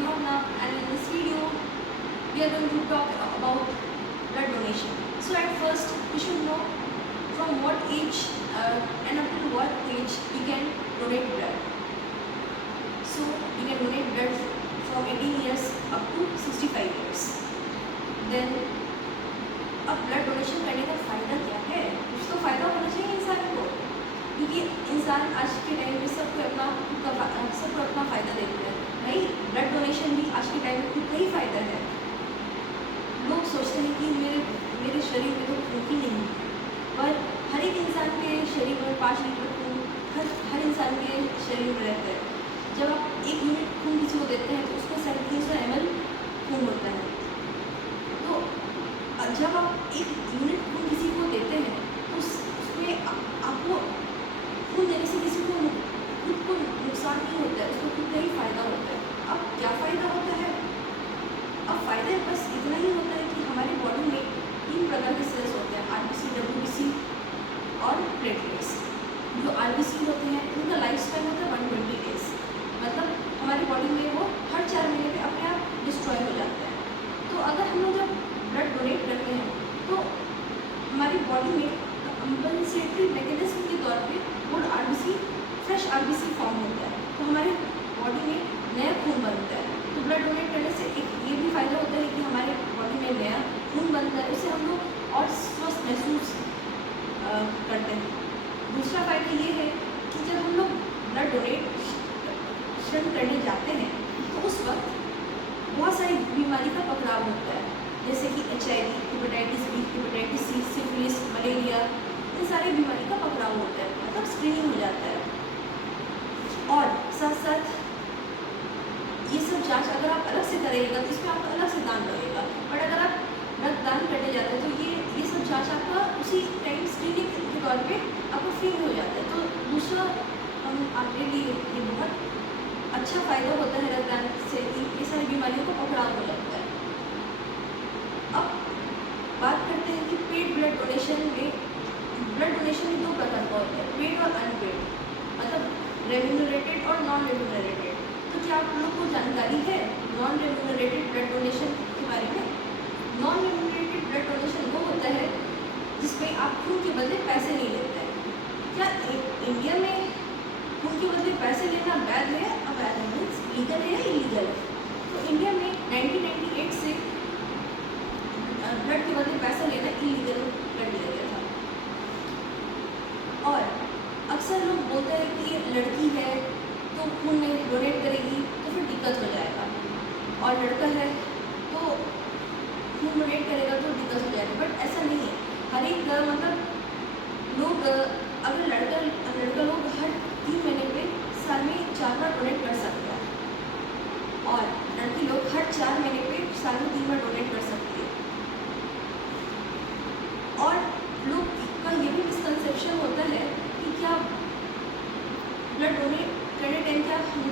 Bhavna, and in this video we are going to talk about blood donation. So at first we should know from what age and up to what age we can donate blood. So we can donate blood from 18 years up to 65 years. Then अब blood donation करने का फ़ायदा क्या है? कुछ तो फ़ायदा होना चाहिए इंसान को, क्योंकि इंसान आज के टाइम में सबको अपना फ़ायदा देखता है। भाई ब्लड डोनेशन भी आज के टाइम में खुद का ही फ़ायदा है। लोग सोचते हैं कि मेरे शरीर में तो खून ही नहीं है, पर हर एक इंसान के शरीर में 5 लीटर खून हर इंसान के शरीर में रहता है। जब आप 1 यूनिट खून किसी को देते हैं तो उसको 350 ml खून होता है। तो जब आप 1 यूनिट खून किसी को देते हैं तो उसमें आपको खून देने से किसी को खुद को नुकसान नहीं होता है, उसको खुद का ही फ़ायदा होता है। अब क्या फ़ायदा होता है? अब फ़ायदा बस इतना ही होता है कि हमारी बॉडी में 3 प्रकार के सेल्स होते हैं, RBC, WBC और प्लेटलेट्स। जो RBC होते हैं उनका लाइफ स्पैन होता है 120 डेज, मतलब हमारी बॉडी में वो हर 4 महीने में अपने आप डिस्ट्रॉय हो जाता है। तो अगर हम लोग जब ब्लड डोनेट करते हैं तो हमारी बॉडी में कंपनसेटरी मैकेनिज्म के तौर पे वो फ्रेश RBC फॉर्म होता है, तो हमारी बॉडी में नया खून बनता है। तो ब्लड डोनेट करने से एक ये भी फ़ायदा होता है कि हमारे बॉडी में नया खून बनता है, उससे हम लोग और स्वस्थ महसूस करते हैं। दूसरा फ़ायदा ये है कि जब हम लोग ब्लड डोनेशन करने जाते हैं तो उस वक्त बहुत सारी बीमारी का पकड़ाव होता है, जैसे कि HIV, hepatitis B, hepatitis C, syphilis, malaria, इन सारी बीमारी का पकड़ाव होता है, मतलब स्क्रीनिंग हो जाता है। और साथ साथ ये सब जांच अगर आप अलग से करेंगे तो इसमें आपका अलग से दान लगेगा, बट अगर आप रक्तदान करने जाते हैं तो ये सब जांच आपका उसी टाइम स्क्रीनिंग के तौर पे आपको फ्री हो जाता है। तो दूसरा आपके लिए ये बहुत अच्छा फ़ायदा होता है रक्तदान से कि ये सारी बीमारियों को पकड़ाव हो जाता है। अब बात करते हैं कि पेड ब्लड डोनेशन में 2 प्रकार का होता है, पेड और अनपेड, मतलब रेम्यूनरेटेड और नॉन रेम्यूनरेटेड। तो क्या आप लोग को जानकारी है नॉन रेम्यूनरेटेड ब्लड डोनेशन के बारे में? नॉन रेम्यूनरेटेड ब्लड डोनेशन वो होता है जिसमें आप खून के बदले पैसे नहीं लेते हैं। क्या इंडिया में खून के बदले पैसे लेना वैध है? अवैध है, मीन्स लीगल है या इलीगल है? तो इंडिया में 1998 से ब्लड के बदले पैसा लेना इलीगल कर दिया गया था। और अक्सर लोग बोलते हैं कि लड़की है तो खून में डोनेट करेगी तो फिर दिक्कत हो जाएगा, और लड़का है तो खून डोनेट करेगा तो दिक्कत हो जाएगी, बट ऐसा नहीं है। हर एक मतलब लोग अगर लड़का लोग हर 3 महीने पे साल में 4 बार डोनेट कर सकता है, और लड़की लोग हर 4 महीने पे साल में 3 बार डोनेट कर सकती है। और लोग का ये भी मिसकंसेप्शन होता है कि क्या ब्लड डोनेट करने टाइम क्या हम